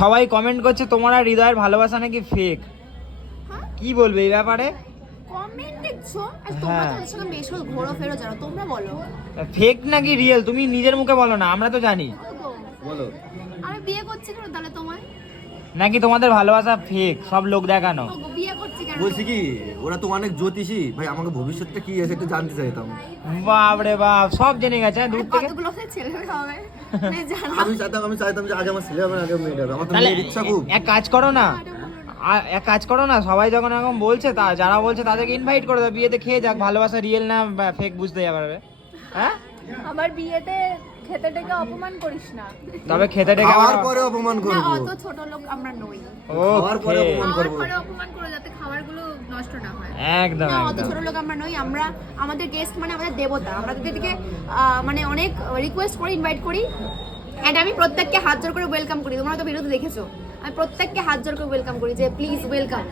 সবাই কমেন্ট করছে তোমার আর হৃদয়ের ভালোবাসা নাকি ফেক, কি বলবে এই ব্যাপারে? কমেন্ট দেখছো আর তোমরা তো ওদের সঙ্গে বেশ ঘোরো ফেরো জানো, তোমরা বলো ফেক নাকি রিয়েল, তুমি নিজের মুখে বলো না, আমরা তো জানি। বলো আমি বিয়ে করছি কেন তাহলে তোমার? নাকি তোমাদের ভালোবাসা ফেক, সব লোক দেখানো? বিয়ে করছি কেন? বলছি কি ওরা তো অনেক জ্যোতিষী ভাই, আমাকে ভবিষ্যৎটা কি আছে একটু জানতে চাইতাম। বাপ রে বাপ, সব জেনে গেছে দূর থেকে। কতগুলো ছেলে হবে জানো? আমি চাইতাম যে আগে আমার ছেলে হবে আগে মেয়ে হবে, আমার তো তাহলে মেয়ের ইচ্ছা খুব। এক কাজ করো না, সবাই যখন এরকম বলছে, তা যারা বলছে তাদেরকে ইনভাইট করে দাও, বিয়েতে খেয়ে যাক, ভালোবাসা রিয়েল না ফেক বুঝতে পারবে। হ্যাঁ, আমার বিয়েতে খেতে ডেকে অপমান করিস না। তবে খেতে ডেকে খাওয়ার পরে অপমান না, করবো। অত ছোট লোক আমরা নই। খাওয়ার পরে অপমান খাওয়ার করবো। পরে অপমান করে যাতে খাবারগুলো নষ্ট না হয়। একদম না, অত একদম। ছোট লোক আমরা নই। আমরা আমাদের গেস্ট মানে আমাদের দেবতা, আমরা তাদেরকে মানে অনেক রিকোয়েস্ট করে ইনভাইট করি, এন্ড আমি প্রত্যেককে হাত জোর করে ওয়েলকাম করি। তোমরা তো ভিডিওতে দেখেছো, আমি প্রত্যেককে হাত জোর করে ওয়েলকাম করি যে প্লিজ ওয়েলকাম।